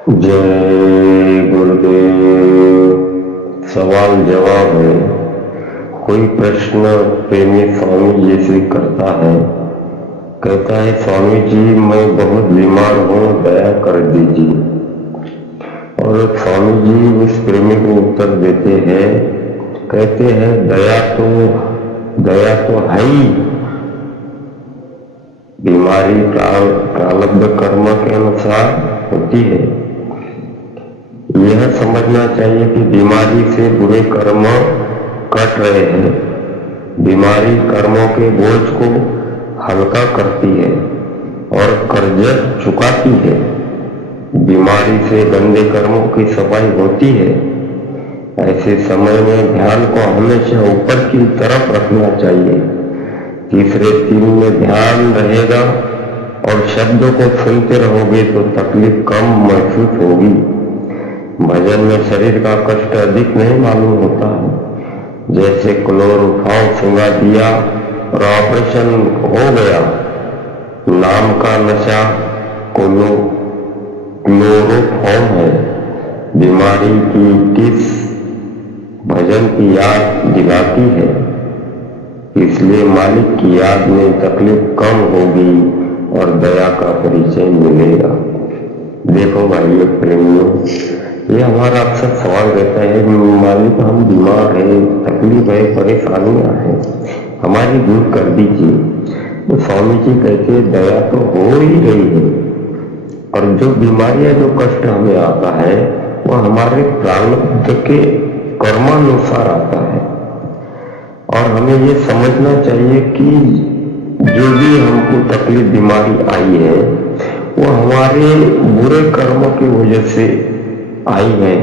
जय गुरुदेव। सवाल जवाब है। कोई प्रश्न प्रेमी स्वामी जी से करता है। कहता है, स्वामी जी मैं बहुत बीमार हूँ, दया कर दीजिए। और स्वामी जी उस प्रेमी को उत्तर देते हैं, कहते हैं दया तो है ही। बीमारी प्रारब्ध कर्म के अनुसार होती है। यह समझना चाहिए कि बीमारी से बुरे कर्म कट रहे हैं। बीमारी कर्मों के बोझ को हल्का करती है और कर्ज चुकाती है। बीमारी से गंदे कर्मों की सफाई होती है। ऐसे समय में ध्यान को हमेशा ऊपर की तरफ रखना चाहिए। तीसरे तीन में ध्यान रहेगा और शब्दों को सुनते रहोगे तो तकलीफ कम महसूस होगी। भजन में शरीर का कष्ट अधिक नहीं मालूम होता है। जैसे क्लोरोफॉर्म सुंघा दिया और ऑपरेशन हो गया। नाम का नशा क्लोरोफॉर्म है। बीमारी की टिप्स भजन की याद दिलाती है। इसलिए मालिक की याद में तकलीफ कम होगी और दया का परिचय मिलेगा। देखो भाइयों प्रेमियों, ये हमारा अक्सर सवाल रहता है, मालिक हम बीमार है, तकलीफ है, परेशानियां हैं, हमारी दूर कर दीजिए। तो स्वामी जी कहते हैं दया तो हो ही रही है। और जो बीमारियां जो कष्ट हमें आता है वह हमारे प्रारब्ध के कर्मानुसार आता है। और हमें ये समझना चाहिए कि जो भी हमको तकलीफ बीमारी आई है वो हमारे बुरे कर्मों की वजह से आई है।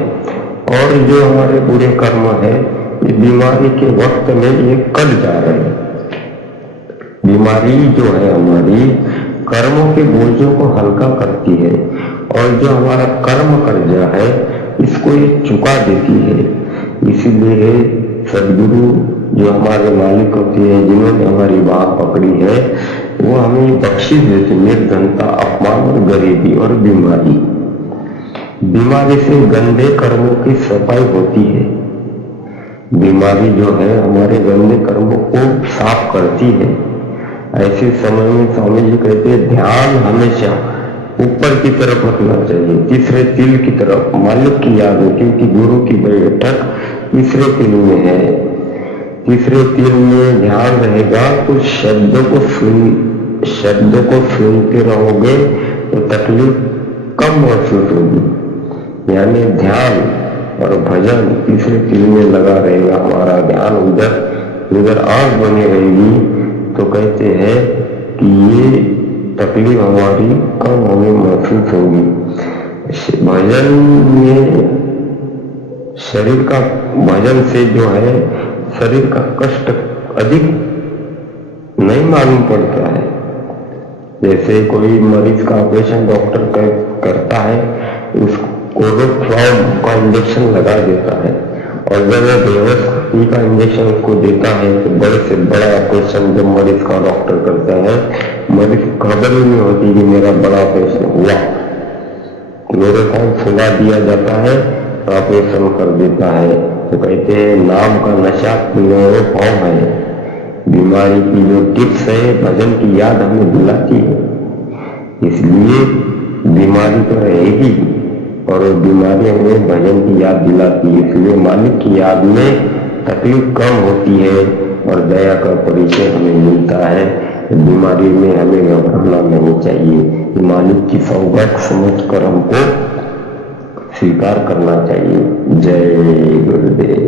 और जो हमारे बुरे कर्म है ये बीमारी के वक्त में ये कट जा रहे हैं। बीमारी जो है हमारी कर्मों के बोझों को हल्का करती है और जो हमारा कर्म कर्जा है इसको ये चुका देती है। इसीलिए सदगुरु जो हमारे मालिक होते हैं, जिन्होंने हमारी बात पकड़ी है, वो हमें बख्शिश देते। निर्धनता, अपमान और गरीबी और बीमारी। बीमारी से गंदे कर्मों की सफाई होती है। बीमारी जो है हमारे गंदे कर्मों को साफ करती है। ऐसे समय में स्वामी जी कहते हैं ध्यान हमेशा ऊपर की तरफ रखना चाहिए, तीसरे तिल की तरफ, मालिक की याद में, क्योंकि गुरु की बैठक तीसरे तिल में है। तीसरे तिल में ध्यान रहेगा तो शब्दों को सुनते रहोगे तो तकलीफ कम महसूस होगी। यानी ध्यान और भजन तीसरे तिल में लगा रहेगा। हमारा ध्यान उधर आंख बनी रहेगी तो कहते हैं कि ये तकलीफ हमारी कम हमें महसूस होगी। भजन में शरीर का भजन से जो है शरीर का कष्ट अधिक नहीं मालूम पड़ता है। जैसे कोई मरीज का ऑपरेशन डॉक्टर करता है, उसको क्लोरोफॉर्म का इंजेक्शन लगा देता है और जब वो बेहोशी का इंजेक्शन उसको देता है तो बड़े से बड़ा ऑपरेशन जब मरीज का डॉक्टर करता है, मरीज को खबर ही नहीं होती कि मेरा बड़ा ऑपरेशन हुआ। क्लोरोफॉर्म सुला दिया जाता है, ऑपरेशन कर देता है। तो कहते हैं नाम का नशा क्लोरोफॉर्म है। बीमारी की जो टिप्स है भजन की याद हमें दिलाती है। इसलिए बीमारी तो रहेगी और बीमारी हमें भजन की याद दिलाती है। इसलिए मालिक की याद में तकलीफ कम होती है और दया का परिचय हमें मिलता है। बीमारी में हमें घबराना नहीं चाहिए। मालिक की सौगात समझकर हमको स्वीकार करना चाहिए। जय गुरुदेव।